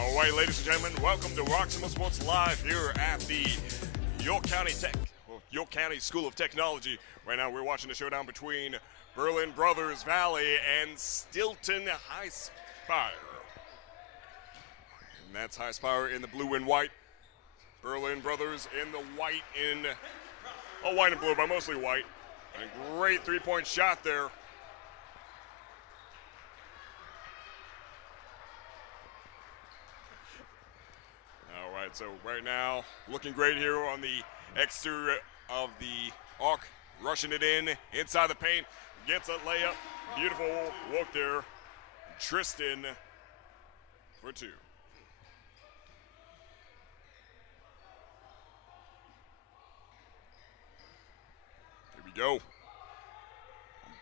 All right, ladies and gentlemen, welcome to Roxamore Sports Live here at the York County School of Technology. Right now, we're watching the showdown between Berlin Brothers Valley and Steelton-Highspire. And that's Highspire in the blue and white. Berlin Brothers in the white and blue, but mostly white. And a great three-point shot there. All right, so right now, looking great here on the exterior of the arc, rushing it in, inside the paint, gets a layup. Beautiful work there. Tristan for two. Here we go.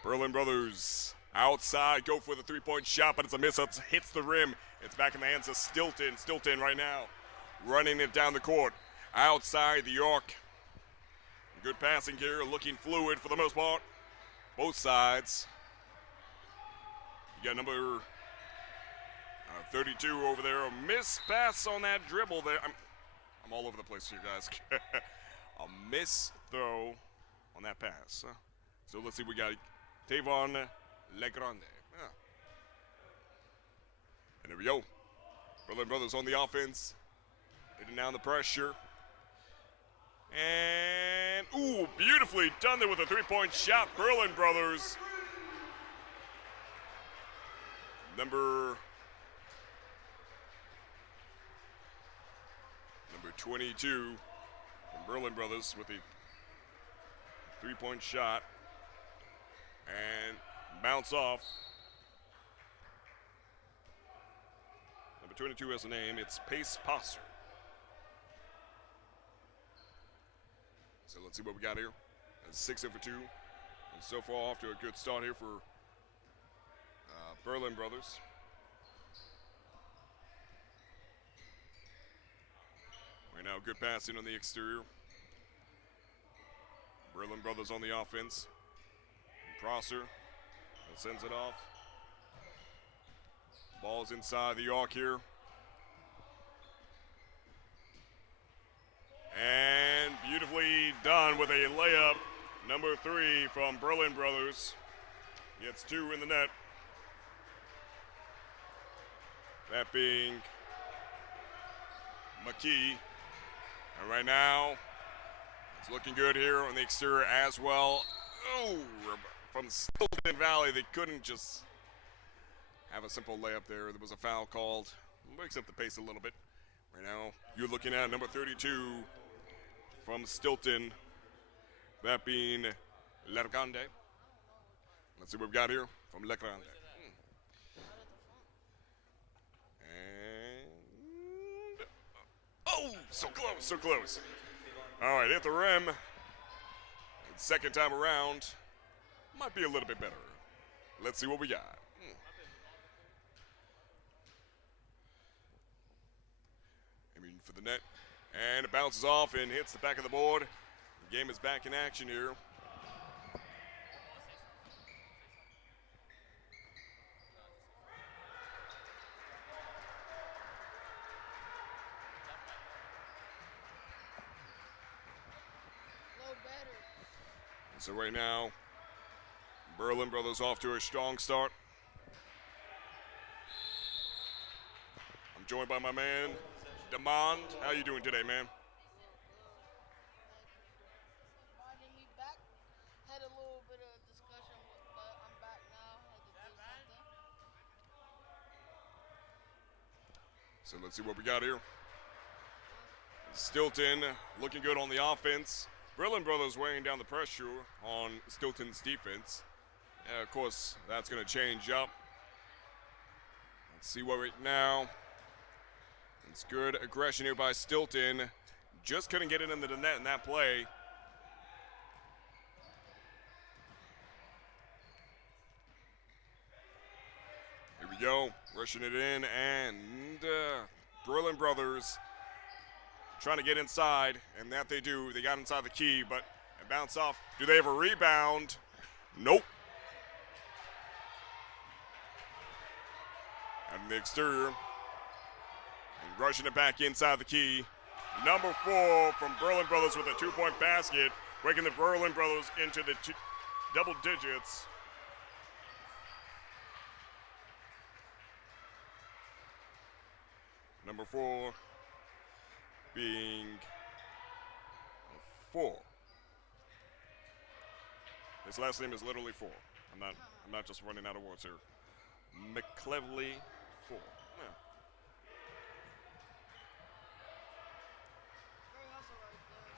Berlin Brothers outside, go for the three-point shot, but it's a miss. It hits the rim. It's back in the hands of Steelton. Steelton right now running it down the court. Outside the arc. Good passing here, looking fluid for the most part. Both sides. You got number 32 over there. A miss pass on that dribble there. I'm all over the place here, guys. A miss throw on that pass. So let's see, we got Tavon Legrande. And there we go. Berlin Brothers on the offense. Hitting down the pressure. And, ooh, beautifully done there with a three-point shot. Berlin Brothers. Number 22 from Berlin Brothers with a three-point shot. And bounce off. Number 22 has a name. It's Pace Posser. So let's see what we got here. That's 6 for 2. And so far off to a good start here for Berlin Brothers. Right now, good passing on the exterior. Berlin Brothers on the offense. Prosser sends it off. Ball's inside the arc here. And beautifully done with a layup. Number 3 from Berlin Brothers. Gets 2 in the net. That being McKee. And right now, it's looking good here on the exterior as well. Oh, from Steelton Valley, they couldn't just have a simple layup there. There was a foul called. Breaks up the pace a little bit. Right now, you're looking at number 32 from Steelton, that being Legrande. Let's see what we've got here from Legrande. And, oh, so close, so close. All right, hit the rim. And second time around, might be a little bit better. Let's see what we got. Aiming for the net. And it bounces off and hits the back of the board. The game is back in action here. And so right now, Berlin Brothers off to a strong start. I'm joined by my man, Demond. How you doing today, man? Inviting me back. Had a little bit of discussion, but I'm back now. Had to do something. So let's see what we got here. Steelton looking good on the offense. Berlin Brothers weighing down the pressure on Steelton's defense. Of course, that's going to change up. Let's see what right now. It's good aggression here by Steelton. Just couldn't get it into the net in that play. Here we go, rushing it in, and Berlin Brothers trying to get inside, and that they do. They got inside the key, but it bounced off. Do they have a rebound? Nope. Out in the exterior. rushing it back inside the key. Number 4 from Berlin Brothers with a 2-point basket, breaking the Berlin Brothers into the double digits. Number 4 being 4. His last name is literally 4. I'm not just running out of words here. McClevely 4. Yeah. Great hustle right there.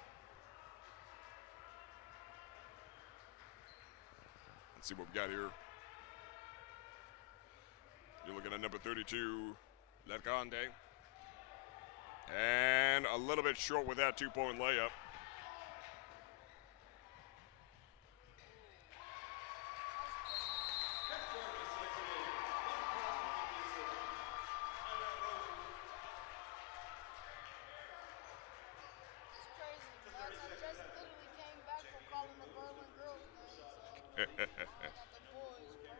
Let's see what we got here. You're looking at number 32, Lergrande. And a little bit short with that 2-point layup. It's crazy, Max. I just literally came back from calling the Berlin girls game, so I got the boys, bro.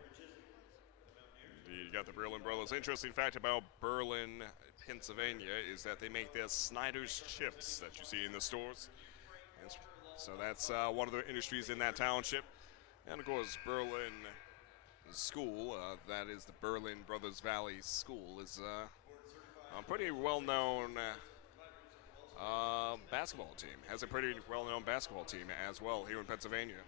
Indeed, you got the Berlin Brothers. Interesting fact about Berlin, Pennsylvania, is that they make their Snyder's chips that you see in the stores. And so that's one of the industries in that township. And of course, Berlin School, that is the Berlin Brothers Valley School, is a pretty well-known basketball team. Has a pretty well-known basketball team as well here in Pennsylvania.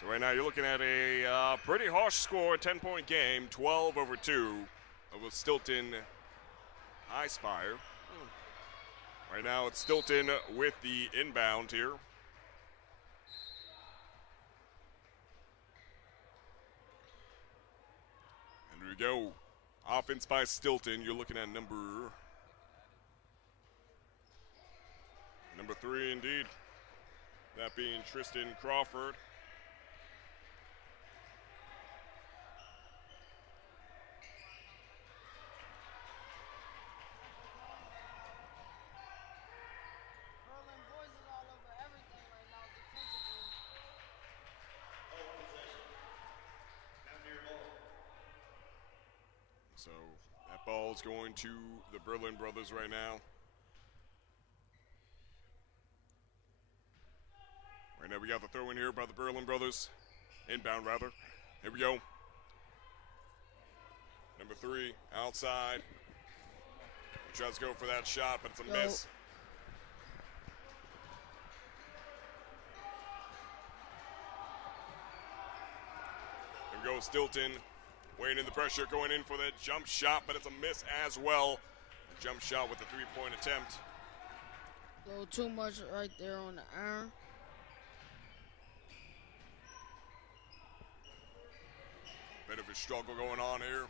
So right now you're looking at a pretty harsh score, 10-point game, 12-2 over Steelton-Highspire. Right now it's Steelton with the inbound here. And here we go. Offense by Steelton. You're looking at number 3 indeed. That being Tristan Crawford. Berlin boys is all over everything right now defensively. So that ball's going to the Berlin Brothers right now. Right now we got the throw in here by the Berlin Brothers. Inbound rather. Here we go. Number 3 outside. He tries to go for that shot, but it's a miss. Here we go, Steelton. Weighing in the pressure, going in for that jump shot, but it's a miss as well. A jump shot with a 3-point attempt. A little too much right there on the iron. Bit of a struggle going on here.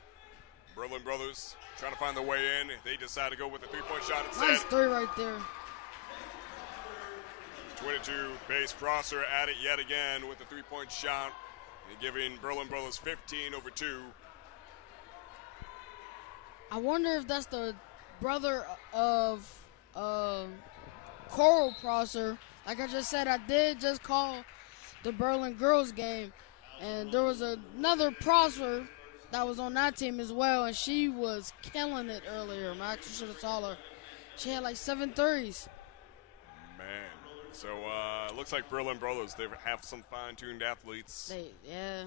Berlin Brothers trying to find their way in. They decide to go with a 3-point shot instead. Nice 3 right there. 22 base Prosser at it yet again with a 3-point shot, and giving Berlin Brothers 15-2. I wonder if that's the brother of Coral Prosser. Like I just said, I did just call the Berlin girls game, and there was another Prosser that was on that team as well, and she was killing it earlier. Max, you should have saw her. She had like 7 threes. Man, so it looks like Berlin Brothers, they have some fine-tuned athletes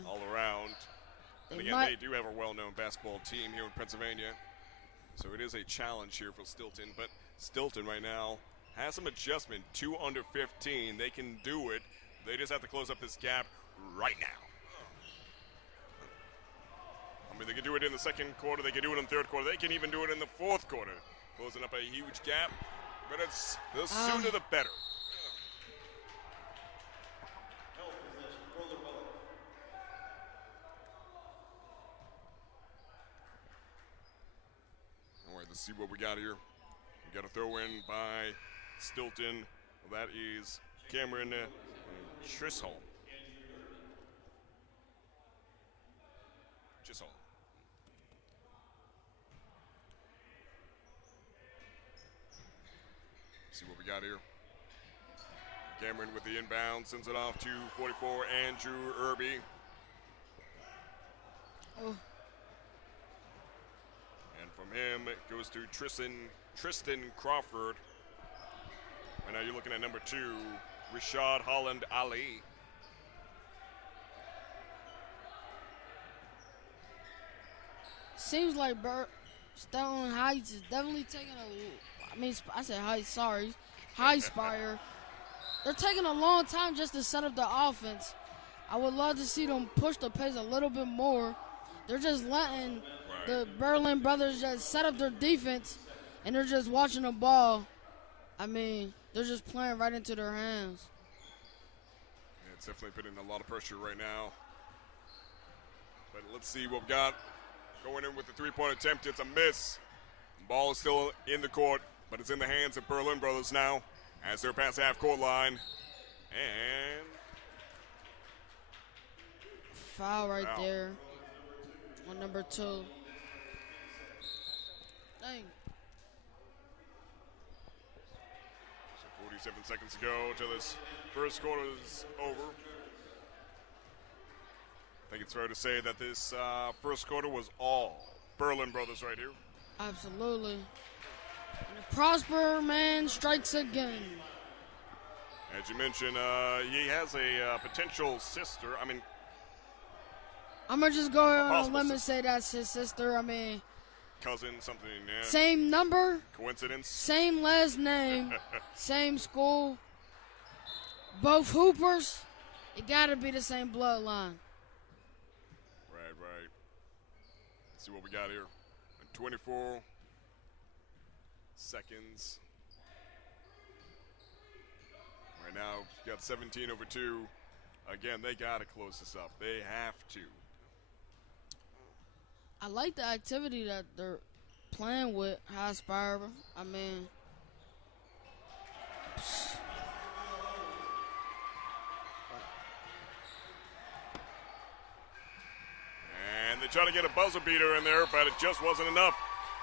all around. And again, they do have a well-known basketball team here in Pennsylvania. So it is a challenge here for Steelton, but Steelton right now has some adjustment, 2 under 15. They can do it. They just have to close up this gap right now. I mean, they can do it in the second quarter. They can do it in the third quarter. They can even do it in the fourth quarter. Closing up a huge gap, but it's the sooner the better. All right, let's see what we got here. We got a throw in by Steelton. Well, that is Cameron Chisholm. See what we got here. Cameron with the inbound, sends it off to 44, Andrew Irby. And from him goes to Tristan Crawford. Right now you're looking at number 2, Rashad Holland Ali. Seems like Steelton Heights is definitely taking I said Heights, sorry. Highspire. They're taking a long time just to set up the offense. I would love to see them push the pace a little bit more. They're just letting the Berlin brothers just set up their defense, and they're just watching the ball. I mean, they're just playing right into their hands. Yeah, it's definitely putting a lot of pressure right now. But let's see what we got. Going in with the three-point attempt, it's a miss. Ball is still in the court, but it's in the hands of Berlin brothers now as they're past half-court line. And foul right there on number 2. Dang. So 47 seconds to go till this first quarter is over. I think it's fair to say that this first quarter was all Berlin brothers right here. Absolutely. And the Prosper man strikes again. As you mentioned, he has a potential sister. I mean, I'm going to just go on a limb and say that's his sister. I mean, cousin, something. Yeah. Same number. Coincidence. Same last name. Same school. Both hoopers. It got to be the same bloodline. Right. Let's see what we got here. 24 seconds. Right now, we've got 17 over 2. Again, they got to close this up. They have to. I like the activity that they're playing with Highspire. I mean, and they try to get a buzzer beater in there, but it just wasn't enough.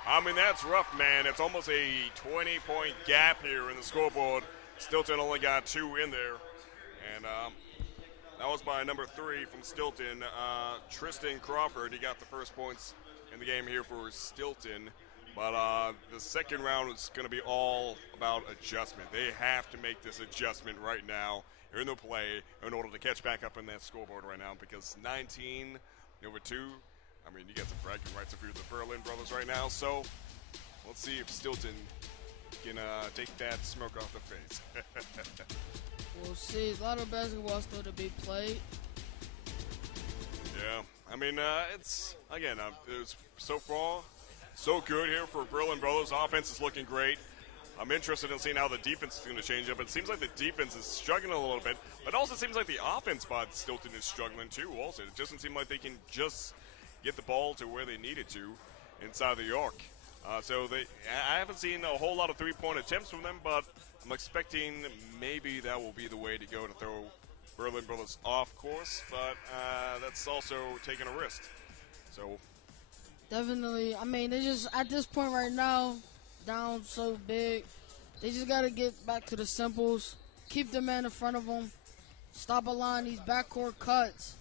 I mean, that's rough, man. It's almost a 20-point gap here in the scoreboard. Steelton only got 2 in there. And that was by number 3 from Steelton, Tristan Crawford. He got the first points in the game here for Steelton. But the second round is going to be all about adjustment. They have to make this adjustment right now in the play in order to catch back up in that scoreboard right now, because 19 over 2, I mean, you get some bragging rights if you're the Berlin brothers right now. So let's see if Steelton can take that smoke off the face. We'll see. A lot of basketball still to be played. Yeah, I mean, it's, again, it's so far so good here for Berlin brothers. Offense is looking great. I'm interested in seeing how the defense is going to change up. It seems like the defense is struggling a little bit, but it also seems like the offense by Steelton is struggling too also. It doesn't seem like they can just get the ball to where they need it to inside the arc. I haven't seen a whole lot of three-point attempts from them, but I'm expecting maybe that will be the way to go to throw Berlin brothers off course, but that's also taking a risk. So definitely. I mean, they just, at this point right now, down so big, they just got to get back to the simples, keep the man in front of them, stop allowing these backcourt cuts.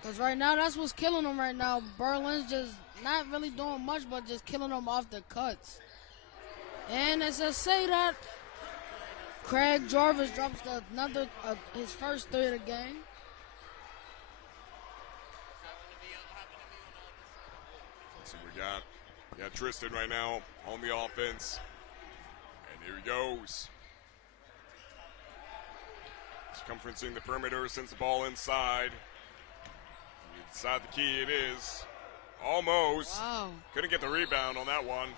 Because right now, that's what's killing them right now. Berlin's just not really doing much, but just killing them off the cuts. And as I say that, Craig Jarvis drops his first 3 of the game. Let's see what we got. We got Tristan right now on the offense. And here he goes. Circumferencing the perimeter, sends the ball inside. Inside the key it is. Almost. Wow. Couldn't get the rebound on that one.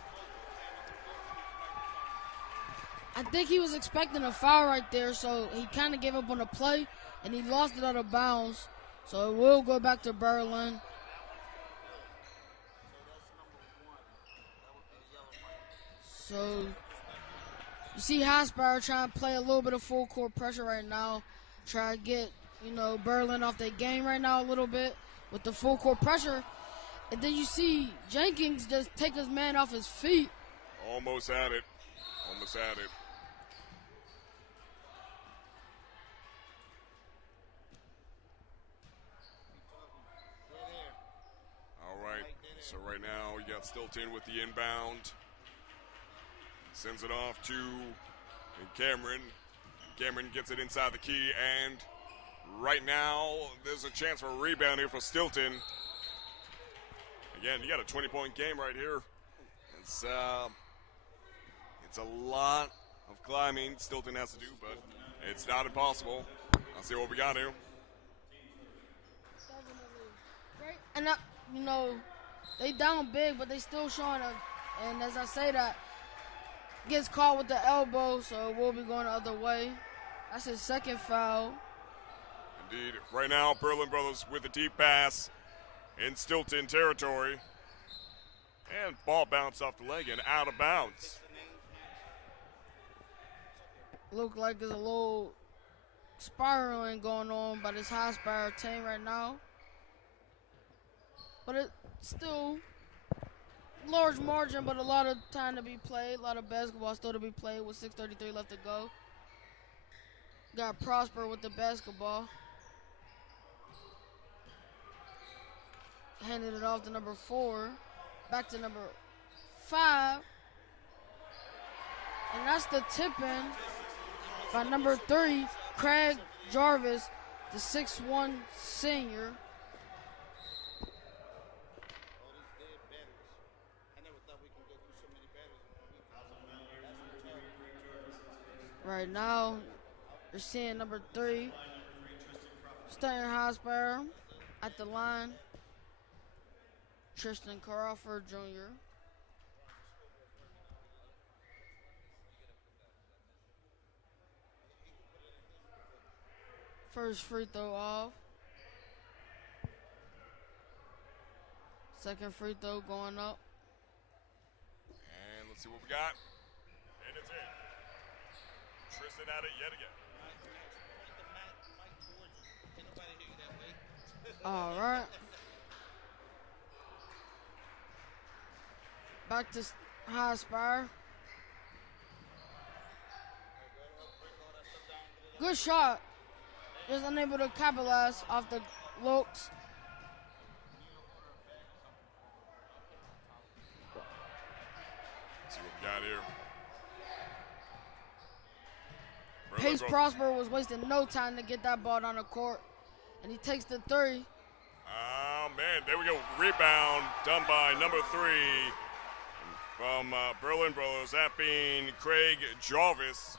I think he was expecting a foul right there, so he kind of gave up on the play, and he lost it out of bounds. So it will go back to Berlin. So you see Highspire trying to play a little bit of full court pressure right now. Try to get, Berlin off their game right now a little bit with the full court pressure. And then you see Jenkins just take his man off his feet. Almost had it. Almost had it. All So right now you got Steelton with the inbound. Sends it off to Cameron. Cameron gets it inside the key, and right now there's a chance for a rebound here for Steelton. Again, you got a 20-point game right here. It's a lot of climbing Steelton has to do, but it's not impossible. Let's see what we got here. And they down big, but they still showing up. And as I say that, gets caught with the elbow, so we'll be going the other way. That's his second foul. Indeed. Right now, Berlin Brothers with a deep pass in Steelton territory. And ball bounced off the leg and out of bounds. Look like there's a little spiraling going on by this Highspire team right now. But it's still large margin, but a lot of time to be played. A lot of basketball still to be played with 6:33 left to go. Got Prosper with the basketball. Handed it off to number 4. Back to number 5. And that's the tip-in by number 3, Craig Jarvis, the 6'1" senior. Right now, you're seeing number 3, Steelton-Highspire at the line, Tristan Crawford Jr. First free throw off. Second free throw going up. And let's see what we got. And it's in. Tristan at it yet again. All right. Back to Highspire. Good shot. Just unable to capitalize off the looks. Let's see what we got here. Pace Prosper was wasting no time to get that ball down the court. And he takes the 3. Oh, man. There we go. Rebound done by number 3 from Berlin Brothers. That being Craig Jarvis.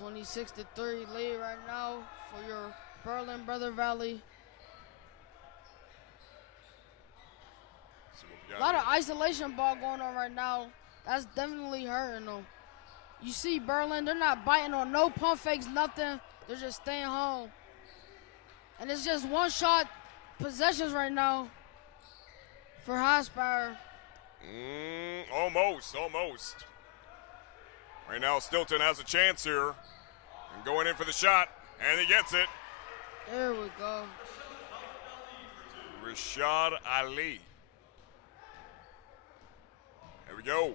(26-3) lead right now for your Berlin Brother Valley. A lot of isolation ball going on right now. That's definitely hurting them. You see Berlin, they're not biting on no pump fakes, nothing. They're just staying home. And it's just one-shot possessions right now for Highspire. Almost. Right now, Steelton has a chance here. And going in for the shot, and he gets it. There we go. Rashad Ali. There we go.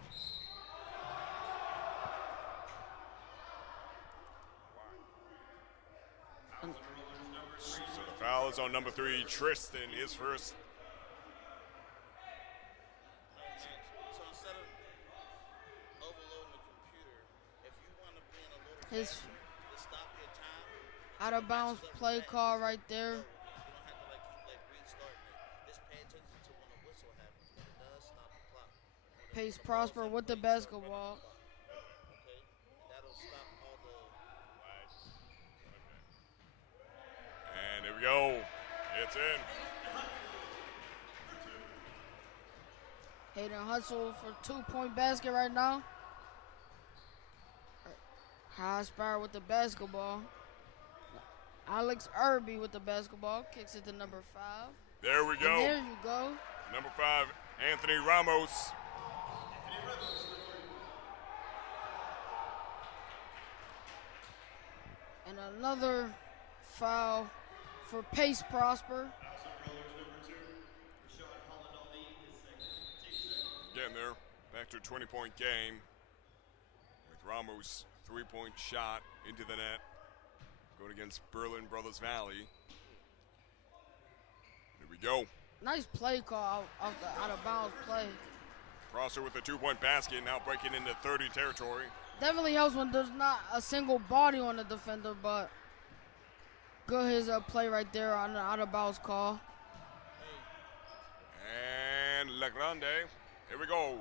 So the foul is on number 3, Tristan, his first. His out of bounds play call right there. Pace Prosper with the basketball. And there we go. It's in. Hayden Hustle for 2-point basket right now. Highspire with the basketball. Alex Irby with the basketball. Kicks it to number 5. There we go. And there you go. Number 5, Anthony Ramos. And another foul for Pace Prosper. Getting there. Back to a 20-point game with Ramos' 3-point shot into the net. going against Berlin Brothers Valley. Here we go. Nice play call off the out of bounds play. Crosser with a 2-point basket, now breaking into 30 territory. Definitely helps when there's not a single body on the defender, but good his play right there on the out of bounds call. And La Grande, here we go.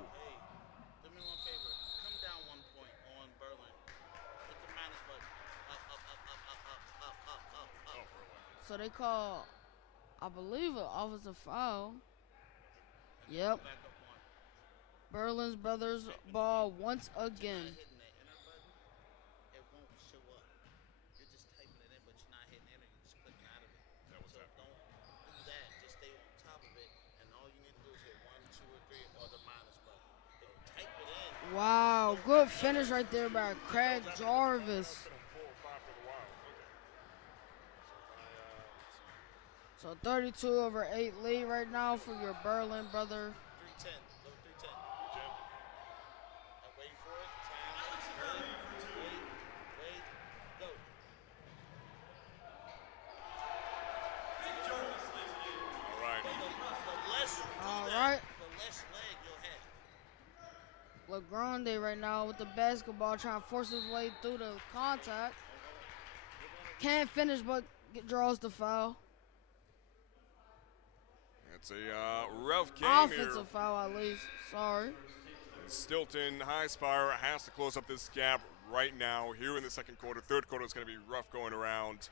Do me one favor. Come down 1 point on Berlin. Hit the minus button. Up. So they call, I believe, an offensive foul. Yep. Back up one. Berlin's brothers ball once again. Hitting that enter button, it won't show up. You're just typing it in, but you're not hitting enter. You're just clicking out of it. That was so that. don't do that. Just stay on top of it, and all you need to do is hit 1, 2, or 3, or the minus button. If you type it in. Wow, good finish right there by Craig Jarvis. So 32-8 lead right now for your Berlin brother. 310. Go 310. And wait for it. Time. Wait. Go. All right. The less you do All that, right. the less leg you'll have. La Grande right now with the basketball trying to force his way through the contact. Can't finish but draws the foul. It's a rough game Offensive here. foul at least. Sorry. Steelton-Highspire has to close up this gap right now here in the second quarter. Third quarter is going to be rough going around.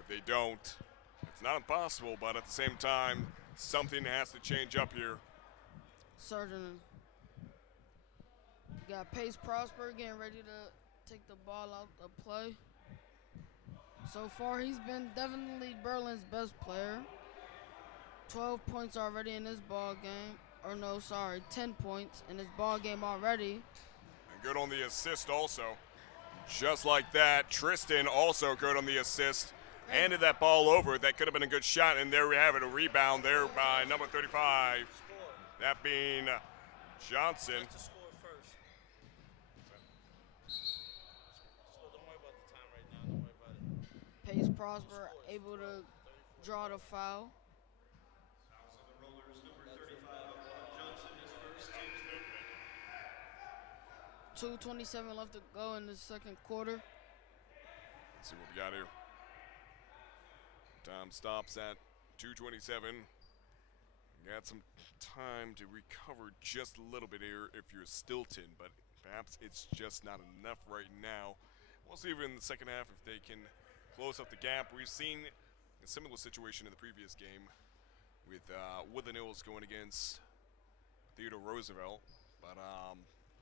If they don't, it's not impossible, but at the same time, something has to change up here. Certainly. You got Pace Prosper getting ready to take the ball out of play. So far, he's been definitely Berlin's best player. 12 points already in this ball game. Or no, sorry, 10 points in this ball game already. And good on the assist also. Just like that, Tristan also good on the assist. Handed that ball over. That could have been a good shot, and there we have it, a rebound there by number 35. That being Johnson. To score first. So don't worry about the time right now. Don't worry about it. Pace Prosper able to draw the foul. 2:27 left to go in the second quarter. Let's see what we got here. Time stops at 2:27. Got some time to recover just a little bit here if you're Steelton, but perhaps it's just not enough right now. We'll see if in the second half if they can close up the gap. We've seen a similar situation in the previous game with Woodland Hills going against Theodore Roosevelt, but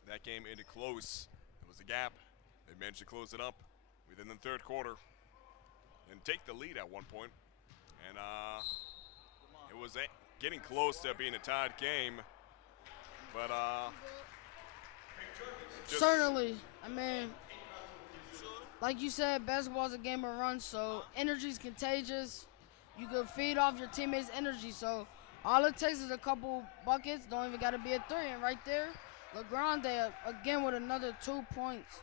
that game ended close. There was a gap. They managed to close it up within the third quarter and take the lead at one point. And it was getting close to being a tied game, but certainly, I mean, like you said, basketball's a game of runs, so energy's contagious. You can feed off your teammates' energy, so all it takes is a couple buckets. Don't even got to be a three, and right there, La Grande again with another 2 points.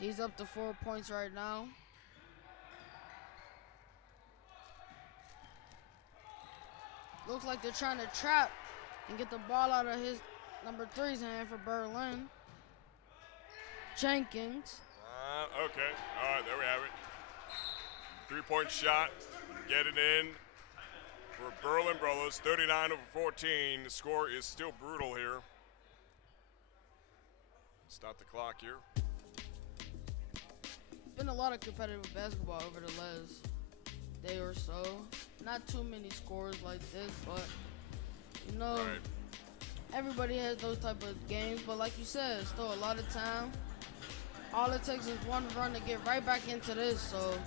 He's up to 4 points right now. Looks like they're trying to trap and get the ball out of his number 3's hand for Berlin. Jenkins. Okay, all right, there we have it. 3-point shot, get it in for Berlin Brothers, 39-14. The score is still brutal here. Stop the clock here. Been a lot of competitive basketball over the last day or so. Not too many scores like this, but you know, Right. everybody has those type of games. But like you said, it's still a lot of time. All it takes is one run to get right back into this. So wouldn't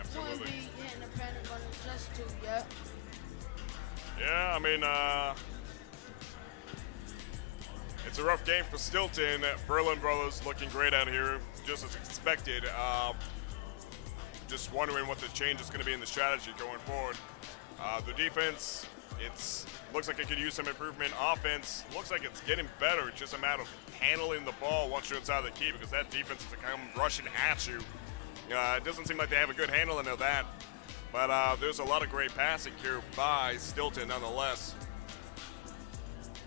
Absolutely. be hitting the panic button just too yet. Yeah, I mean, it's a rough game for Steelton. Berlin Brothers looking great out here, just as expected. Just wondering what the change is going to be in the strategy going forward. The defense It's looks like it could use some improvement. Offense looks like it's getting better. It's just a matter of handling the ball once you're inside the key, because that defense is come rushing at you. It doesn't seem like they have a good handling of that. But there's a lot of great passing here by Steelton nonetheless.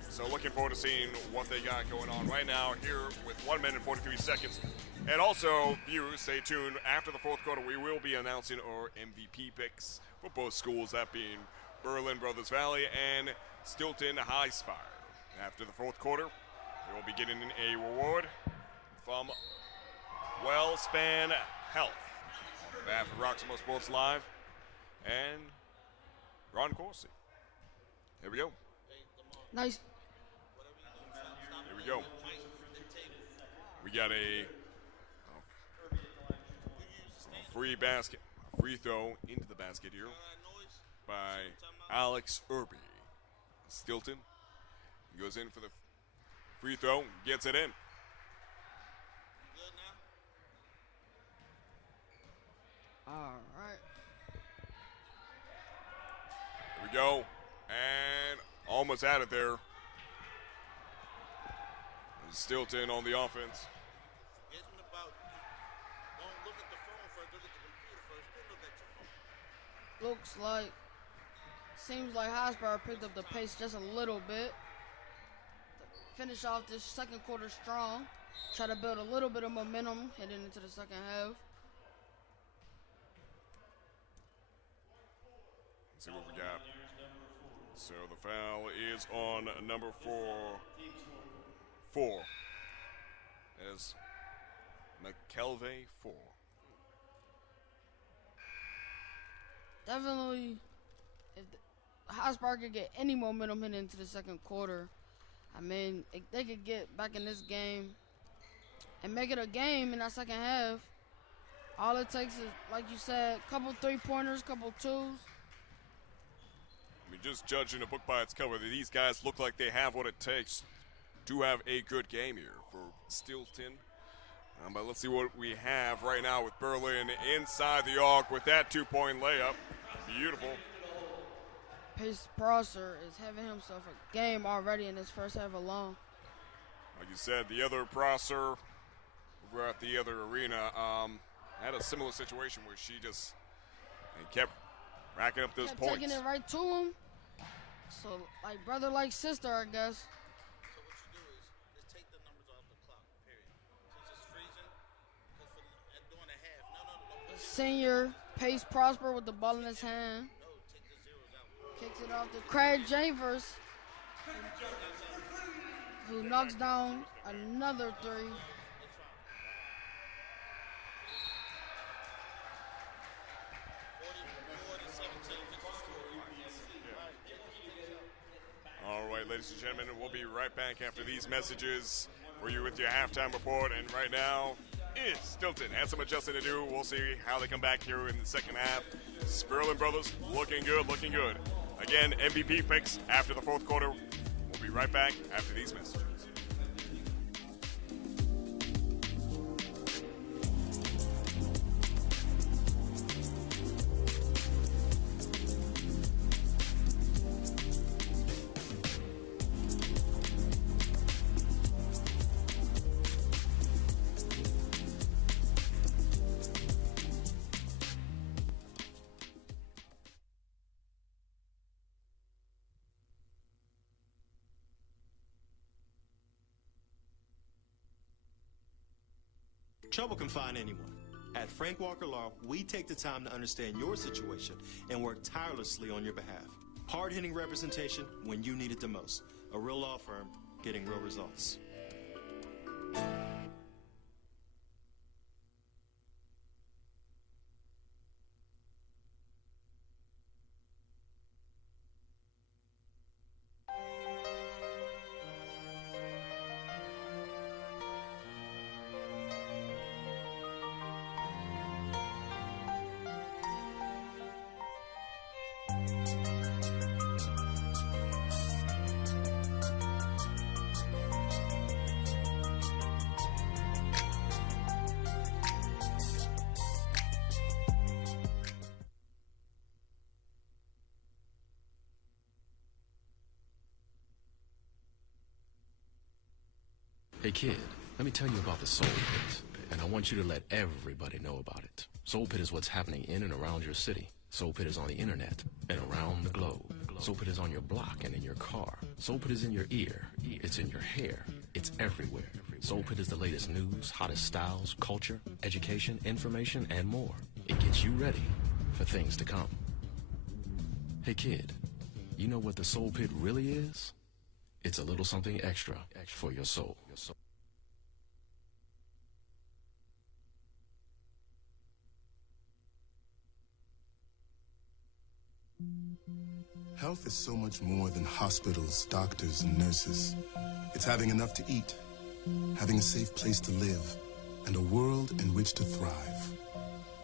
So looking forward to seeing what they got going on right now here with 1 minute and 43 seconds. And also, viewers, stay tuned. After the fourth quarter, we will be announcing our MVP picks for both schools, that being Berlin Brothers Valley and Steelton-Highspire. After the fourth quarter, we will be getting a reward from WellSpan Health. On behalf of Roxamore Sports Live and Ron Corsi. Here we go. Nice. Here we go. We got a free basket, a free throw into the basket here by Alex Irby. Steelton goes in for the free throw, gets it in. All right. Here we go. And almost out of there. Steelton on the offense. Looks like, seems like Highspire picked up the pace just a little bit. Finish off this second quarter strong. Try to build a little bit of momentum heading into the second half. Let's see what we got. So the foul is on number 4. As McKelvey 4. Definitely, if Highspire could get any momentum heading into the second quarter, I mean, if they could get back in this game and make it a game in that second half. All it takes is, like you said, a couple three-pointers, couple twos. I mean, just judging a book by its cover, these guys look like they have what it takes to have a good game here for Steelton. But let's see what we have right now with Berlin inside the arc with that two-point layup. Beautiful. Pace Prosser is having himself a game already in this first half alone. Like you said, the other Prosser over at the other arena had a similar situation where she just kept racking up those points. Taking it right to him. So, like brother, like sister, I guess. So what you do is just take the numbers off the clock, period. Since it's freezing, and during the half, no. Senior Pace Prosper with the ball in his hand. No, take the zeros out. Kicks it off to Craig Javers, who knocks down another three. All right, ladies and gentlemen, we'll be right back after these messages for you with your halftime report. And right now, Steelton has some adjusting to do. We'll see how they come back here in the second half. Berlin Brothers looking good, looking good. Again, MVP picks after the fourth quarter. We'll be right back after these messages. Trouble can find anyone. At Frank Walker Law, we take the time to understand your situation and work tirelessly on your behalf. Hard-hitting representation when you need it the most. A real law firm getting real results. Hey kid, let me tell you about the Soul Pit, and I want you to let everybody know about it. Soul Pit is what's happening in and around your city. Soul Pit is on the internet and around the globe. Soul Pit is on your block and in your car. Soul Pit is in your ear. It's in your hair. It's everywhere. Soul Pit is the latest news, hottest styles, culture, education, information, and more. It gets you ready for things to come. Hey kid, you know what the Soul Pit really is? It's a little something extra for your soul. Health is so much more than hospitals, doctors, and nurses. It's having enough to eat, having a safe place to live, and a world in which to thrive.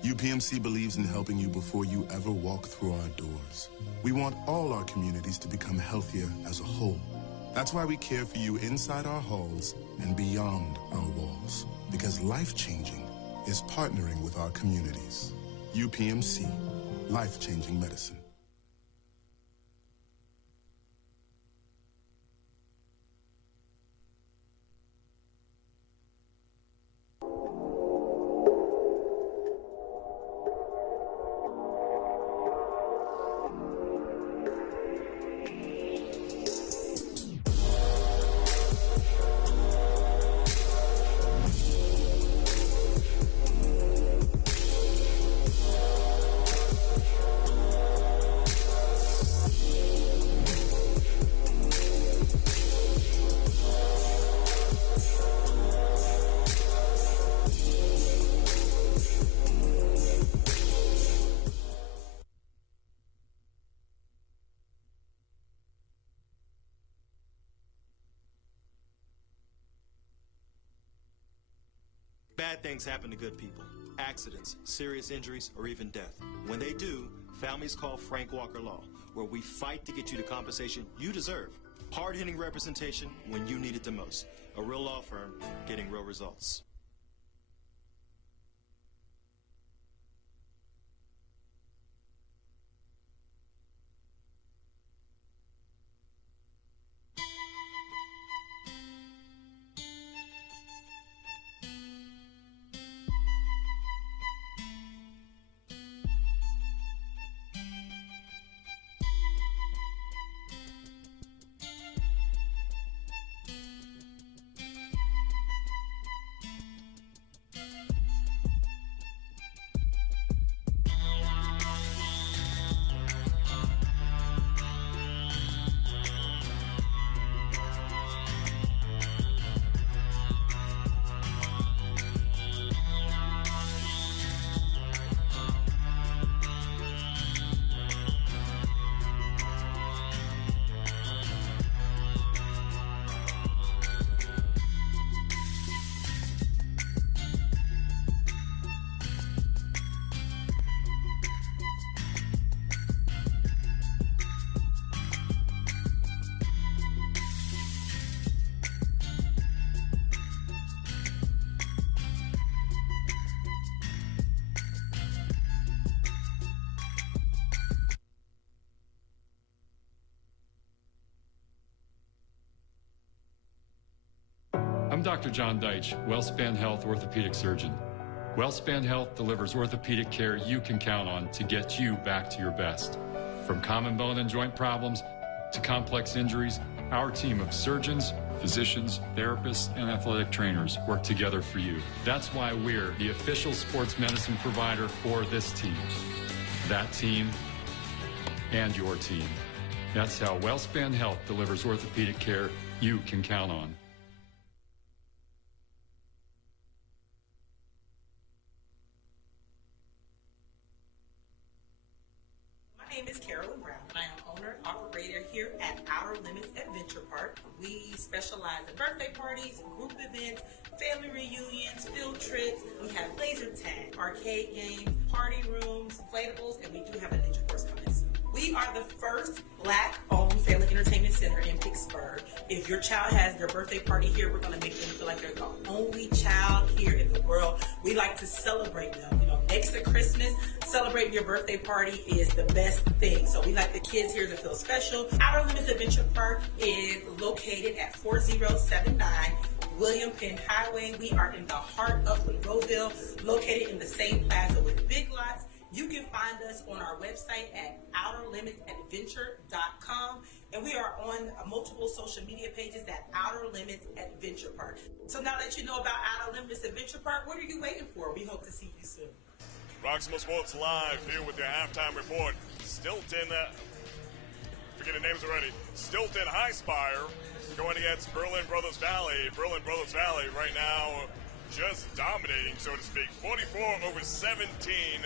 UPMC believes in helping you before you ever walk through our doors. We want all our communities to become healthier as a whole. That's why we care for you inside our halls and beyond our walls. Because life-changing is partnering with our communities. UPMC, life-changing medicine. Bad things happen to good people. Accidents, serious injuries, or even death. When they do, families call Frank Walker Law, where we fight to get you the compensation you deserve. Hard-hitting representation when you need it the most. A real law firm getting real results. I'm Dr. John Deitch, WellSpan Health orthopedic surgeon. WellSpan Health delivers orthopedic care you can count on to get you back to your best. From common bone and joint problems to complex injuries, our team of surgeons, physicians, therapists, and athletic trainers work together for you. That's why we're the official sports medicine provider for this team, that team, and your team. That's how WellSpan Health delivers orthopedic care you can count on. My name is Carolyn Brown, and I am owner and operator here at Outer Limits Adventure Park. We specialize in birthday parties, group events, family reunions, field trips. We have laser tag, arcade games, party rooms, inflatables, and we do have a ninja course coming soon. We are the first Black-owned family entertainment center in Pittsburgh. If your child has their birthday party here, we're going to make them feel like they're the only child here in the world. We like to celebrate them. You know, next to Christmas, celebrating your birthday party is the best thing. So we like the kids here to feel special. Outer Limits Adventure Park is located at 4079 William Penn Highway. We are in the heart of Monroeville, located in the same plaza with Big Lots. You can find us on our website at outerlimitsadventure.com, and we are on multiple social media pages at Outer Limits Adventure Park. So now that you know about Outer Limits Adventure Park, what are you waiting for? We hope to see you soon. Roxamore Sports Live here with your halftime report. Steelton, forgetting names already. Steelton-Highspire going against Berlin Brothers Valley. Berlin Brothers Valley right now just dominating, so to speak, 44-17.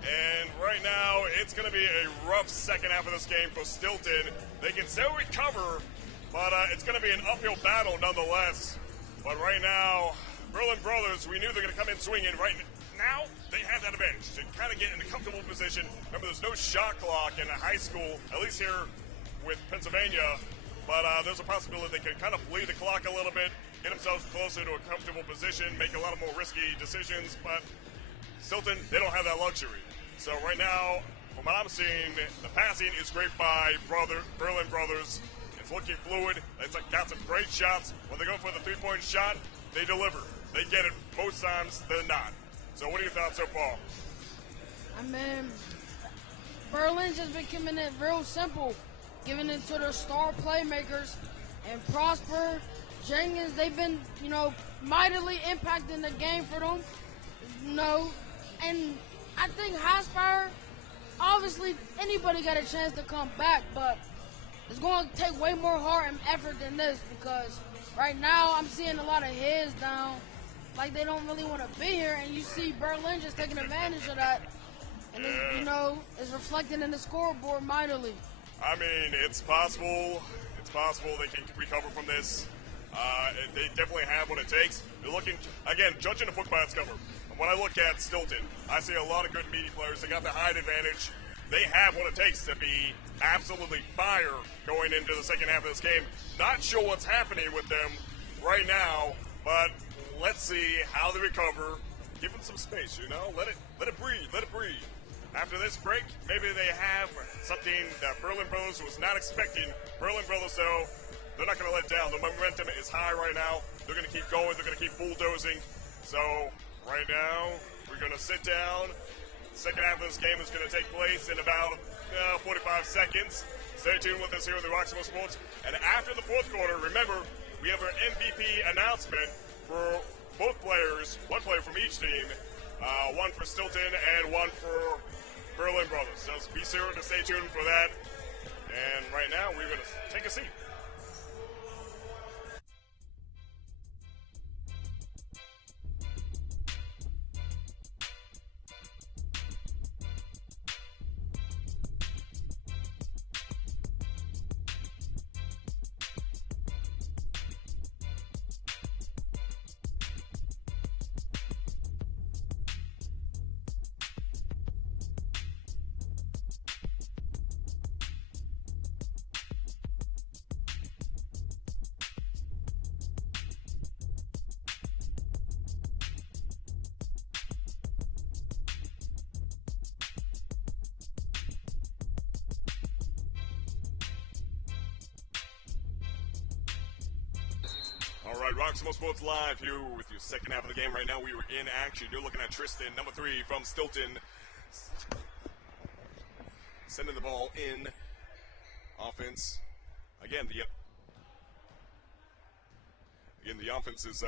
And right now, it's going to be a rough second half of this game for Steelton. They can still recover, but it's going to be an uphill battle nonetheless. But right now, Berlin Brothers, we knew they're going to come in swinging. Right now, they have that advantage to kind of get in a comfortable position. Remember, there's no shot clock in a high school, at least here with Pennsylvania. But there's a possibility they can kind of bleed the clock a little bit, get themselves closer to a comfortable position, make a lot of more risky decisions. But Steelton, they don't have that luxury. So right now, from what I'm seeing, the passing is great by Berlin Brothers. It's looking fluid. It's got some great shots. When they go for the three-point shot, they deliver. They get it most times than not. So what are your thoughts so far? I mean, Berlin's just been keeping it real simple, giving it to their star playmakers. And Prosper, Jenkins, they've been, mightily impacting the game for them. And I think Highspire, obviously anybody got a chance to come back, but it's going to take way more heart and effort than this, because right now I'm seeing a lot of heads down, like they don't really want to be here, and you see Berlin just taking advantage of that, and it's reflecting in the scoreboard mightily. I mean, it's possible. It's possible they can recover from this. They definitely have what it takes. They're looking, again, judging the book by its cover. When I look at Steelton, I see a lot of good meaty players. They got the height advantage. They have what it takes to be absolutely fire going into the second half of this game. Not sure what's happening with them right now, but let's see how they recover. Give them some space, Let it breathe. Let it breathe. After this break, maybe they have something that Berlin Brothers was not expecting. Berlin Brothers, though, they're not going to let down. The momentum is high right now. They're going to keep going. They're going to keep bulldozing. So right now, we're going to sit down. The second half of this game is going to take place in about 45 seconds. Stay tuned with us here on the Roxamore Sports. And after the fourth quarter, remember, we have our MVP announcement for both players, one player from each team, one for Steelton and one for Berlin Brothers. So be sure to stay tuned for that. And right now, we're going to take a seat. All right, Roxamore Sports Live here with your second half of the game. Right now we are in action. You're looking at Tristan, number 3 from Steelton, sending the ball in. Offense. Again, the offense is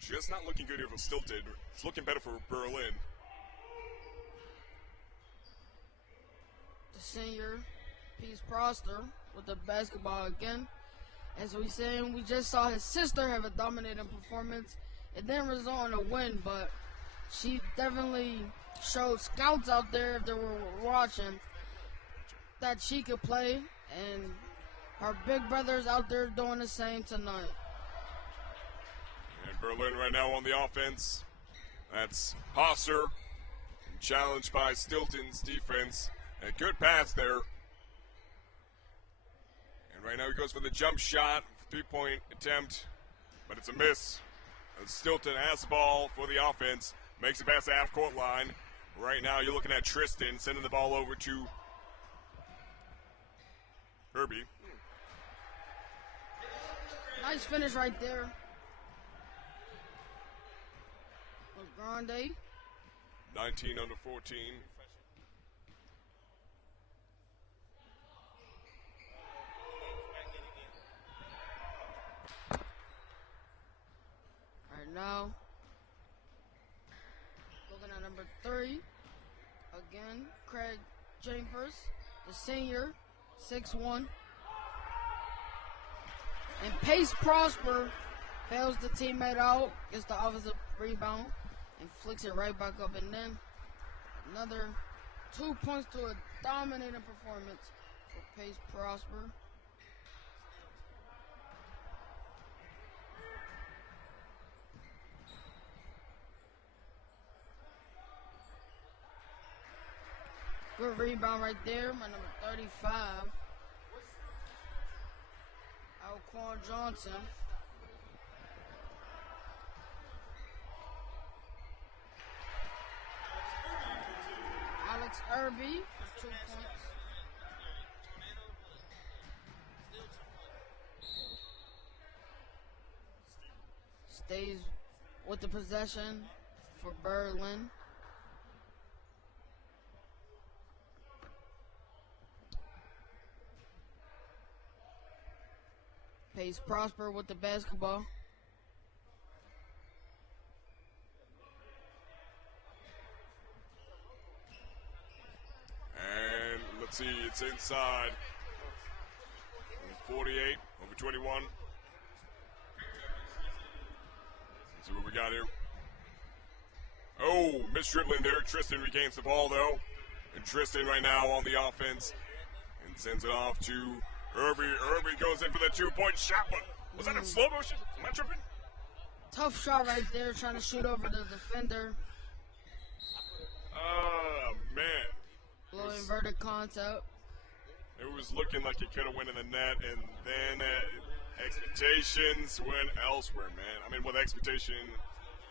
just not looking good here for Steelton. It's looking better for Berlin. The senior, Peace Prosper, with the basketball again. As we said, we just saw his sister have a dominating performance. It didn't result in a win, but she definitely showed scouts out there, if they were watching, that she could play, and her big brother's out there doing the same tonight. And Berlin right now on the offense. That's Hosser, challenged by Steelton's defense. A good pass there. And right now he goes for the jump shot, 3-point attempt, but it's a miss. And Steelton has the ball for the offense, makes it past the half-court line. Right now you're looking at Tristan sending the ball over to Herbie. Nice finish right there. Grande. 19 under 14. Right now, looking at number 3. Again, Craig Chambers, the senior, 6'1". And Pace Prosper bails the teammate out, gets the offensive rebound, and flicks it right back up. And then another 2 points to a dominating performance for Pace Prosper. Good rebound right there, my number 35. Alquan Johnson. Alex Irby for 2 points. Stays with the possession for Berlin. Pace Prosper with the basketball. And let's see, it's inside. 48 over 21. Let's see what we got here. Oh, missed dribbling there. Tristan regains the ball though. And Tristan right now on the offense and sends it off to Irby. Irby goes in for the 2-point shot. Was that in slow motion? Am I tripping? Tough shot right there, trying to shoot over the defender. Oh, man. Low inverted concept. It was looking like he could have went in the net, and then expectations went elsewhere, man. I mean, well, the expectation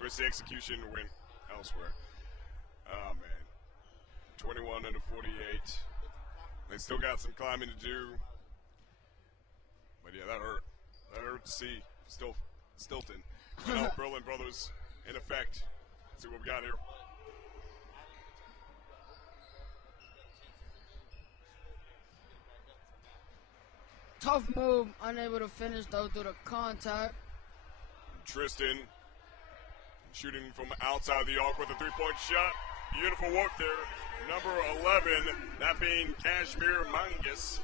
versus the execution went elsewhere. Oh, man. 21 under 48. They still got some climbing to do. But yeah, that hurt. That hurt to see. Steelton. You know, Berlin brothers in effect. Let's see what we got here. Tough move, unable to finish though through the contact. Tristan shooting from outside the arc with a 3-point shot. Beautiful work there. Number 11, that being Kashmir Mangus.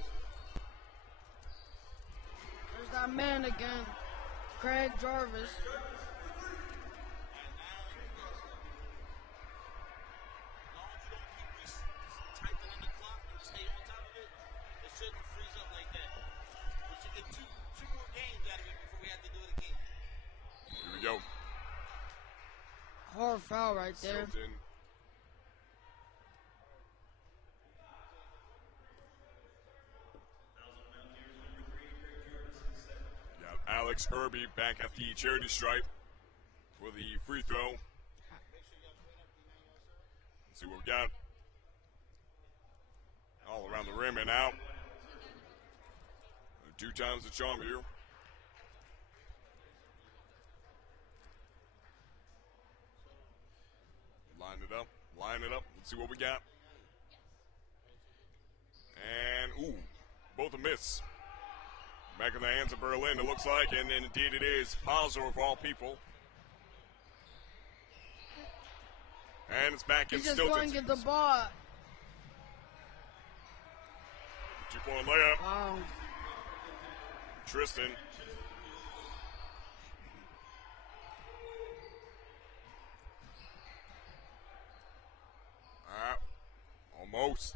There's that man again, Craig Jarvis. Yo. Hard foul right there. Steelton. Got Alex Irby back at the charity stripe for the free throw. Let's see what we got. All around the rim and out. 2 times the charm here. Line it up. Let's see what we got. And, ooh, both a miss. Back in the hands of Berlin, it looks like, and indeed it is. Positive of all people. And it's back in He's just Steelton. going to get the ball. 2-point layup. Wow. Tristan. Almost.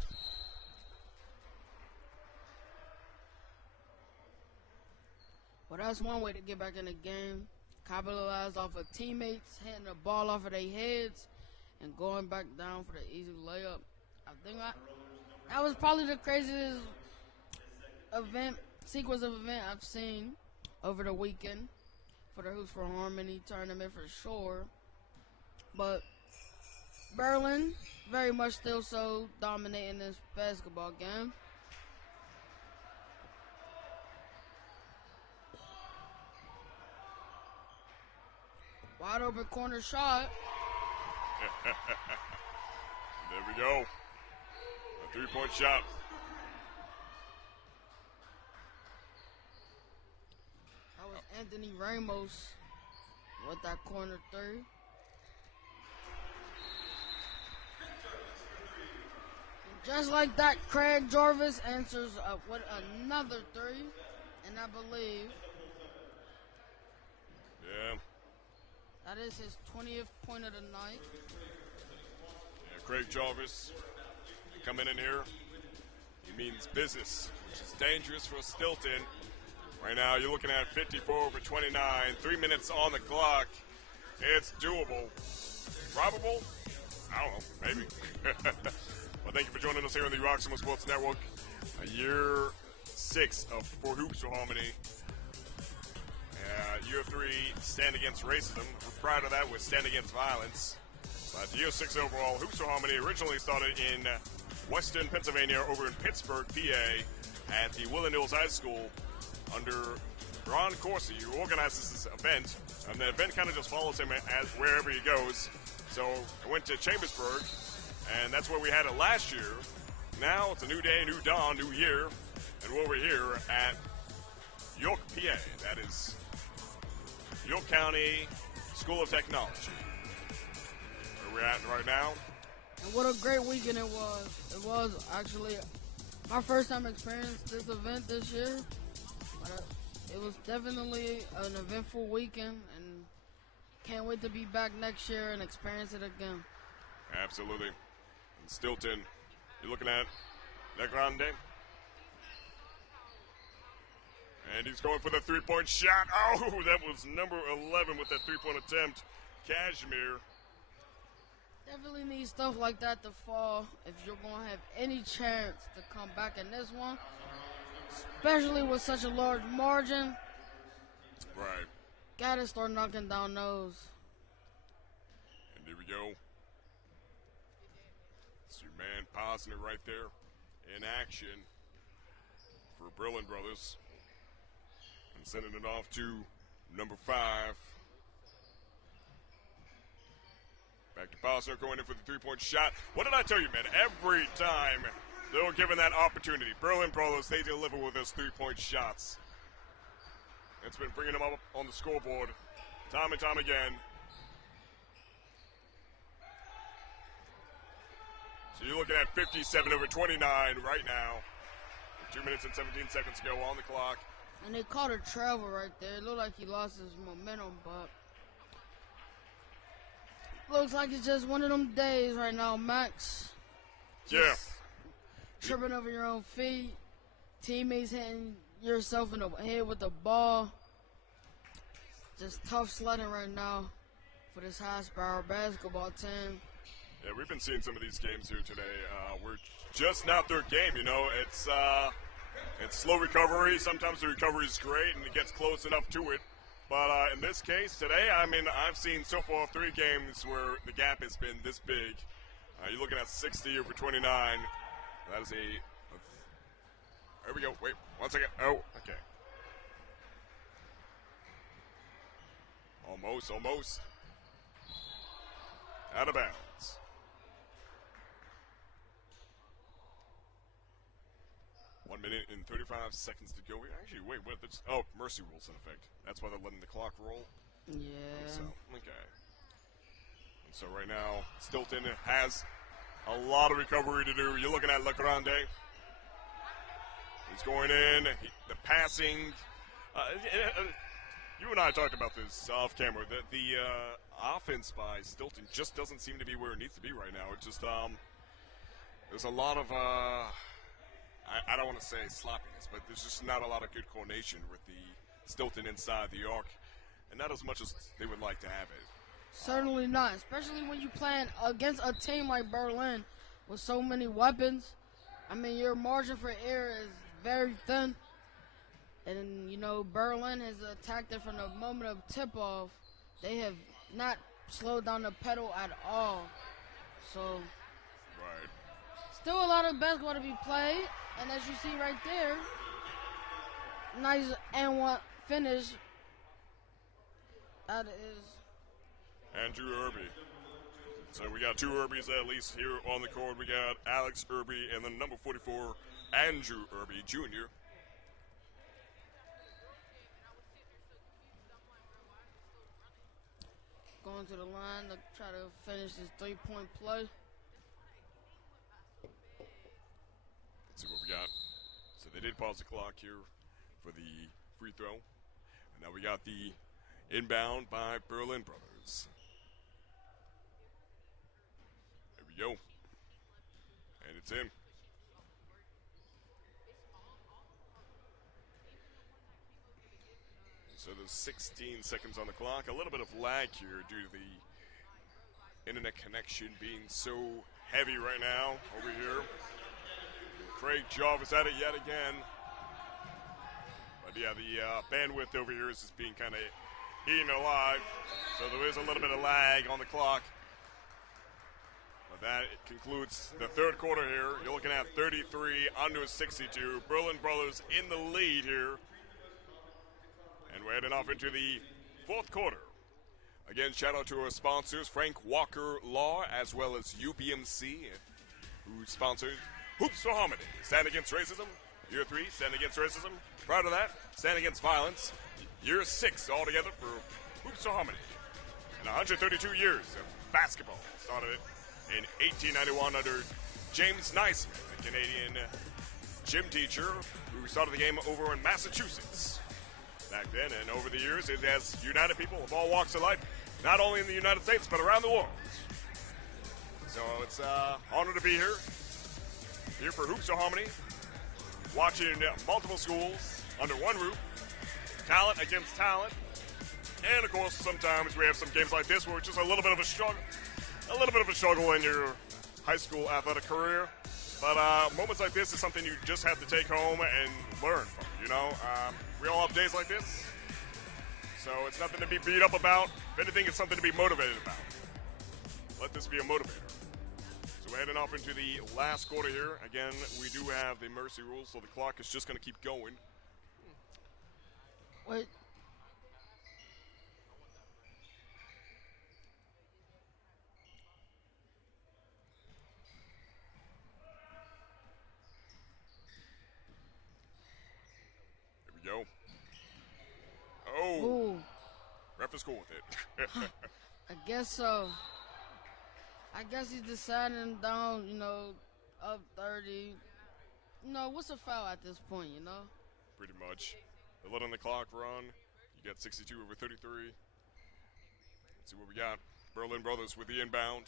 Well, that's one way to get back in the game. Capitalize off of teammates, hitting the ball off of their heads, and going back down for the easy layup. I think that was probably the craziest sequence of event I've seen over the weekend for the Hoops for Harmony tournament for sure. But Berlin, very much still so dominating this basketball game. Wide open corner shot. There we go. A 3-point shot. That was Anthony Ramos with that corner three. And just like that, Craig Jarvis answers with another three. And I believe that is his 20th point of the night. Yeah, Craig Jarvis coming in here. He means business, which is dangerous for Steelton. Right now, you're looking at 54 for 29, 3 minutes on the clock. It's doable. Probable? I don't know, maybe. Well, thank you for joining us here on the Roxamore Sports Network. Year 6 for Hoops for Harmony. Year 3, Stand Against Racism. Prior to that was Stand Against Violence. But year 6 overall, Hoops for Harmony originally started in Western Pennsylvania, over in Pittsburgh, PA, at the Willow Hills High School under Ron Corsi, who organizes this event. And the event kind of just follows him as wherever he goes. So I went to Chambersburg, and that's where we had it last year. Now it's a new day, new dawn, new year, and we're over here at York, PA. That is York County School of Technology. Where we're at right now. And what a great weekend it was. It was actually my first time experiencing this event this year. But it was definitely an eventful weekend, and can't wait to be back next year and experience it again. Absolutely. In Steelton, you're looking at Le Grande. And he's going for the 3-point shot. Oh, that was number 11 with that 3-point attempt. Cashmere. Definitely need stuff like that to fall if you're going to have any chance to come back in this one. Especially with such a large margin. Right. Gotta start knocking down those. And here we go. It's your man Posner right there in action for Berlin Brothers. And sending it off to number 5. Back to Posner going in for the 3-point shot. What did I tell you, man? Every time they were given that opportunity, Berlin Brothers, they deliver with those 3-point shots. It's been bringing them up on the scoreboard time and time again. So you're looking at 57 over 29 right now. 2 minutes and 17 seconds to go on the clock. And they caught a travel right there. It looked like he lost his momentum, but looks like it's just one of them days right now, Max. Just tripping over your own feet. Teammates hitting yourself in the head with the ball. Just tough sledding right now for this Highspire basketball team. Yeah, we've been seeing some of these games here today. We're just not their game, you know. It's slow recovery. Sometimes the recovery is great and it gets close enough to it. But in this case today, I mean, I've seen so far 3 games where the gap has been this big. You're looking at 60 over 29. That is there we go. Wait, 1 second. Oh, okay. Almost. Out of bounds. One minute and 35 seconds to go. Actually, wait, what? Mercy rule's in effect. That's why they're letting the clock roll. Yeah. So, okay. And so right now, Steelton has a lot of recovery to do. You're looking at Le Grande. He's going in. The passing. You and I talked about this off camera. The offense by Steelton just doesn't seem to be where it needs to be right now. It's just there's a lot of I don't want to say sloppiness, but there's just not a lot of good coordination with the Steelton inside the arc, and not as much as they would like to have it. Certainly not, especially when you're playing against a team like Berlin with so many weapons. I mean, your margin for error is very thin. And, you know, Berlin has attacked it from the moment of tip-off. They have not slowed down the pedal at all. So, right. Still a lot of basketball to be played. And as you see right there, nice and one finish. That is Andrew Irby. So we got two Irbies at least here on the court. We got Alex Irby and then number 44, Andrew Irby Jr. Going to the line to try to finish this three-point play. Let's see what we got. So they did pause the clock here for the free throw. And now we got the inbound by Berlin Brothers. There we go. And it's in. So there's 16 seconds on the clock. A little bit of lag here due to the internet connection being so heavy right now over here. Craig Jarvis at it yet again. But yeah, the bandwidth over here is just being kind of eaten alive. So there is a little bit of lag on the clock. But that concludes the third quarter here. You're looking at 33 under 62. Berlin Brothers in the lead here. And we're heading off into the fourth quarter. Again, shout out to our sponsors, Frank Walker Law, as well as UPMC, who sponsored Hoops for Harmony. Stand against racism. Year 3, stand against racism. Prior to that, stand against violence. Year 6 altogether for Hoops for Harmony. And 132 years of basketball. Started it in 1891 under James Naismith, a Canadian gym teacher who started the game over in Massachusetts back then. And over the years, it has united people of all walks of life, not only in the United States, but around the world. So it's an honor to be here for Hoops of Harmony, watching multiple schools under one roof, talent against talent, and of course sometimes we have some games like this where it's just a little bit of a struggle in your high school athletic career. But moments like this is something you just have to take home and learn from, you know. We all have days like this, so it's nothing to be beat up about. If anything, it's something to be motivated about. Let this be a motivator. So we're heading off into the last quarter here. Again, we do have the mercy rules, so the clock is just going to keep going. Wait. Here we go. Oh. Ooh. Ref is cool with it. I guess so. I guess he's deciding down, up 30. What's a foul at this point, Pretty much. They're letting the clock run. You got 62 over 33. Let's see what we got. Berlin Brothers with the inbound.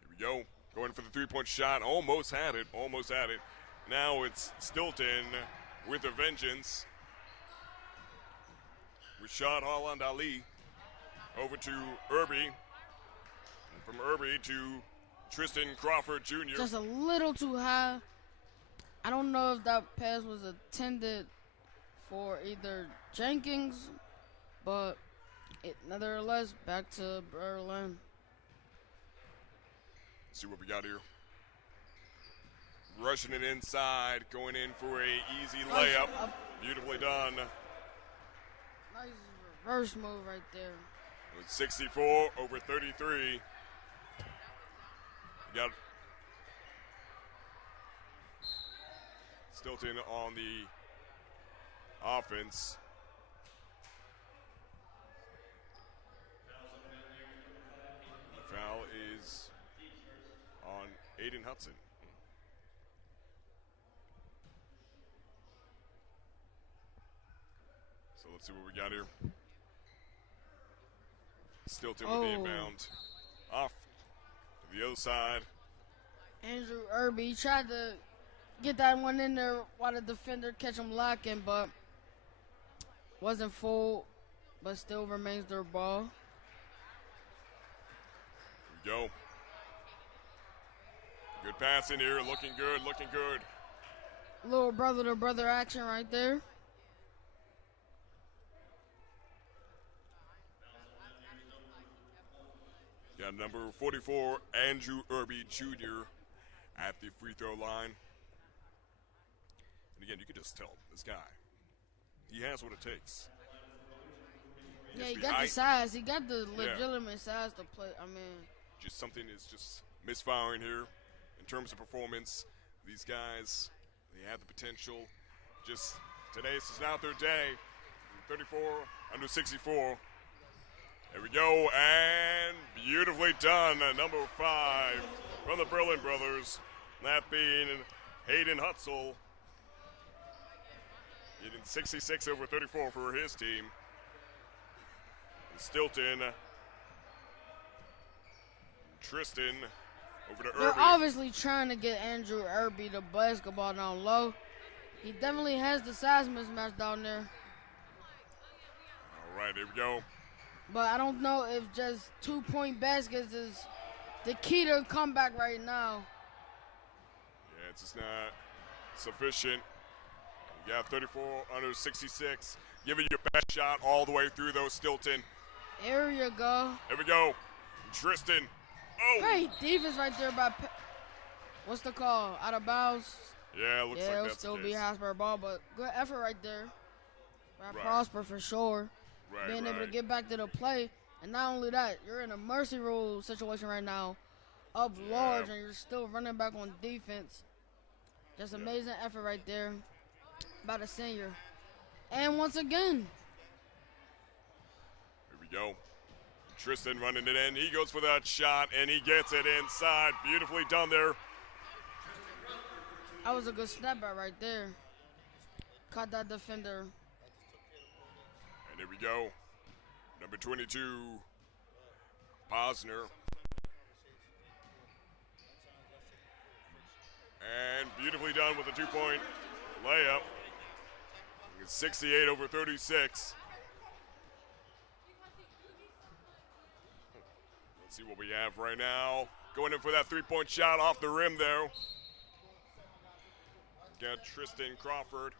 Here we go. Going for the three-point shot. Almost had it. Now it's Steelton with a vengeance. Rashad Holland Ali over to Irby. And from Irby to Tristan Crawford Jr. Just a little too high. I don't know if that pass was intended for either Jenkins, but nevertheless, back to Berlin. See what we got here. Rushing it inside, going in for a easy layup. Beautifully done. Nice reverse move right there. With 64 over 33. You got Steelton on the offense. The foul is on Aiden Hudson. So let's see what we got here. Steelton with the inbound. Off to the other side. Andrew Irby tried to get that one in there while the defender catch him locking, but wasn't full, but still remains their ball. Here we go. Good pass in here, looking good. Little brother to brother action right there. Got number 44, Andrew Irby Jr. at the free throw line. And again, you can just tell this guy he has what it takes. Yeah, he the got the height. size. He got the Yeah. legitimate size to play. I mean, Just something is just misfiring here in terms of performance. These guys, they have the potential. Just today, this is not their day. 34 under 64. There we go, and beautifully done. Number 5 from the Berlin brothers. That being Hayden Hutzel. Getting 66 over 34 for his team. And Stilton. Tristan over to they're Irby. obviously trying to get Andrew Irby the basketball down low. He definitely has the size mismatch down there. All right, here we go. But I don't know if just 2-point baskets is the key to comeback right now. Yeah, it's just not sufficient. You got 34 under 66. Give it your best shot all the way through those Stilton. There you go. Here we go. Tristan. Oh! Great defense right there by, what's the call? Out of bounds. Yeah, it looks like It'll that's still the be case. Highspire ball, but good effort right there by Right. Prosper for sure. Right, Being able to right. get back to the play. And not only that, you're in a mercy rule situation right now, up large, and you're still running back on defense. Just amazing effort right there by the senior. And once again, Here we go. Tristan running it in. He goes for that shot, and he gets it inside. Beautifully done there. that was a good snapback right there. Caught that defender. And here we go. Number 22, Posner. And beautifully done with a 2-point layup. It's 68 over 36. Let's see what we have right now. Going in for that 3-point shot off the rim there. Got Tristan Crawford.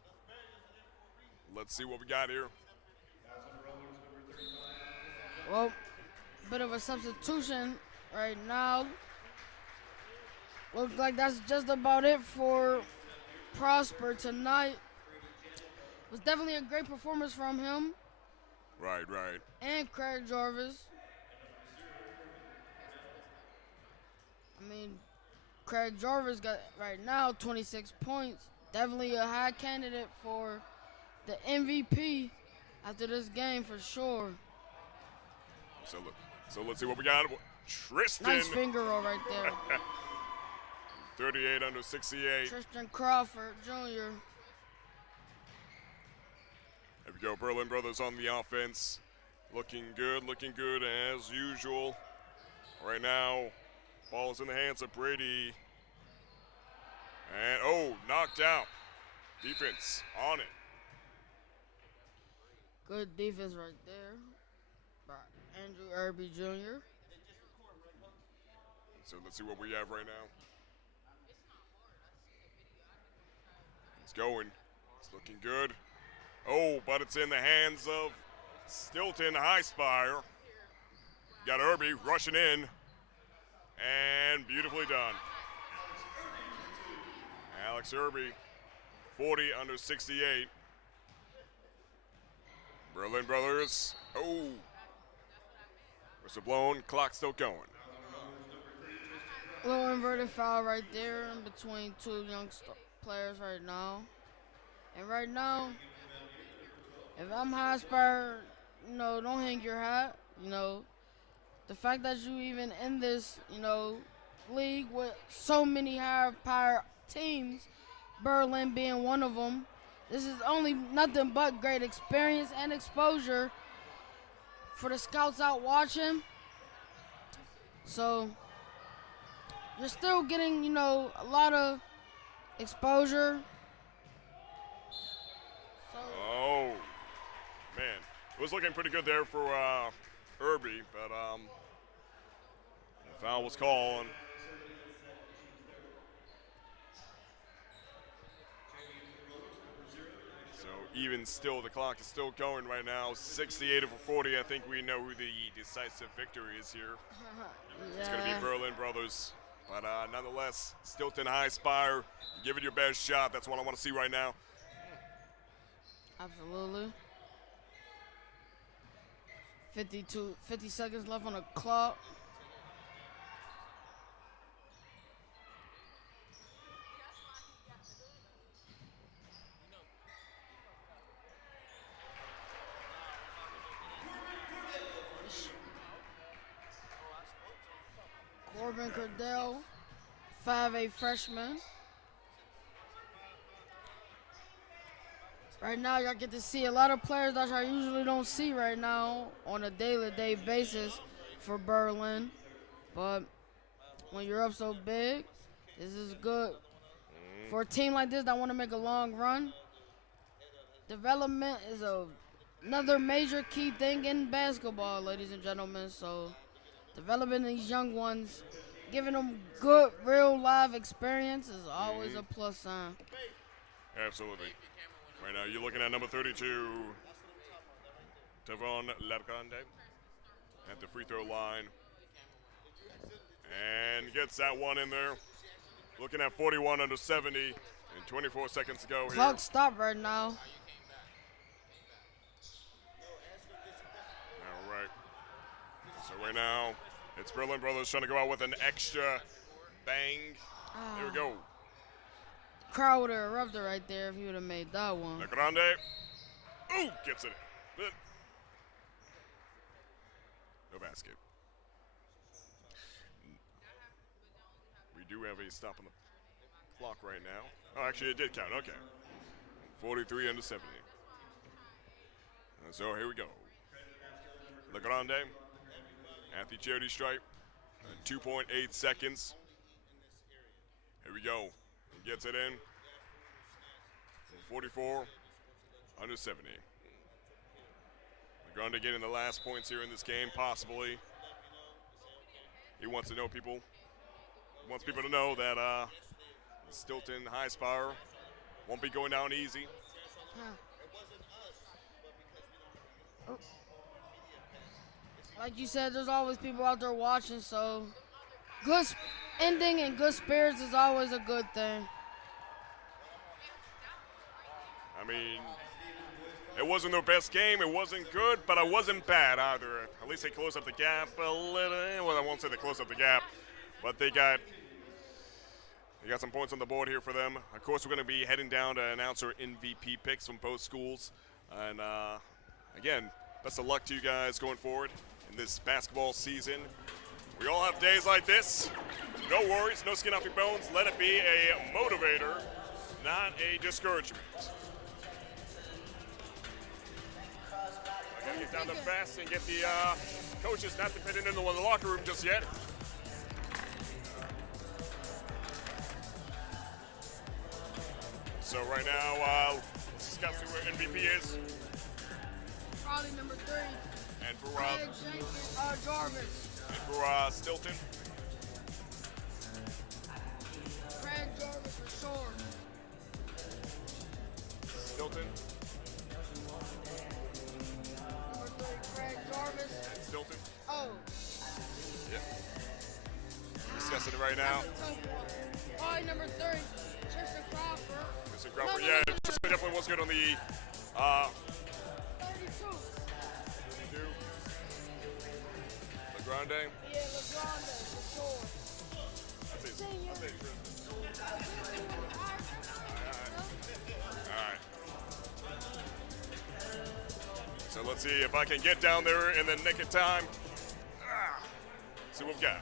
Let's see what we got here. Well, bit of a substitution right now. Looks like that's just about it for Prosper tonight. It was definitely a great performance from him Right, right. and Craig Jarvis. I mean, Craig Jarvis got right now 26 points. Definitely a high candidate for the MVP after this game for sure. So let's see what we got. Tristan. Nice finger roll right there. 38 under 68. Tristan Crawford Jr. There we go. Berlin brothers on the offense. Looking good as usual. Right now, ball is in the hands of Brady. And, knocked out. Defense on it. Good defense right there by Andrew Irby Jr. So let's see what we have right now. It's going. It's looking good. But it's in the hands of Steelton-Highspire. Got Irby rushing in. And beautifully done. Alex Irby, 40 under 68. Berlin brothers. Whistle blown. Clock still going. Little inverted foul right there in between two young players right now. And right now, if I'm Highspire, don't hang your hat. The fact that you even in this, league with so many higher power teams, Berlin being one of them, this is only nothing but great experience and exposure for the scouts out watching. So you're still getting, a lot of exposure. Oh, man. It was looking pretty good there for Irby, but the foul was called. So even still, the clock is still going right now. 68 over 40. I think we know who the decisive victory is here. It's going to be Berlin brothers. But nonetheless, Steelton-Highspire, give it your best shot. That's what I want to see right now. Absolutely. 50 seconds left on the clock. Corbin Cordell, 5'8" freshman. Right now, y'all get to see a lot of players that I usually don't see right now on a day-to-day basis for Berlin. But when you're up so big, this is good. For a team like this that want to make a long run, development is another major key thing in basketball, ladies and gentlemen. So developing these young ones, giving them good, real, live experience is always a plus sign. Absolutely. Right now, you're looking at number 32, Tavon Legrande, at the free throw line. And gets that one in there. Looking at 41 under 70 and 24 seconds to go here. Clock stopped right now. All right. So right now, it's Berlin Brothers trying to go out with an extra bang. There we go. Crowd would have erupted right there if he would have made that one. Legrande. Ooh, gets it. No basket. We do have a stop on the clock right now. Oh, actually, it did count. Okay. 43 under 70. So here we go. Legrande at the charity stripe. 2.8 seconds. Here we go. He gets it in. 44 under 70. Legrande getting the last points here in this game, possibly. He wants to know people. He wants people to know that Steelton-Highspire won't be going down easy. Like you said, there's always people out there watching, so good ending and good spirits is always a good thing. I mean, it wasn't their best game. It wasn't good, but it wasn't bad either. At least they closed up the gap a little. Well, I won't say they closed up the gap, but they got some points on the board here for them. Of course, we're going to be heading down to announce our MVP picks from both schools. And again, best of luck to you guys going forward in this basketball season. We all have days like this. No worries, no skin off your bones. Let it be a motivator, not a discouragement. I gotta get down there fast and get the coaches not dependent in the locker room just yet. So right now, let's discuss who our MVP is. Probably number 3. And for Jarvis. And for Steelton. Craig Jarvis for sure. Steelton. Number 3, Craig Jarvis. And Steelton. Oh. Yep. Discussing it right now. Probably number 3, Tristan Crawford. Tristan Crawford, yeah, Tristan definitely was good on the 32. Legrande. Yeah, Legrande for sure. That's it. Senior. That's it, Tristan. All right. So let's see if I can get down there in the nick of time. See what we've got.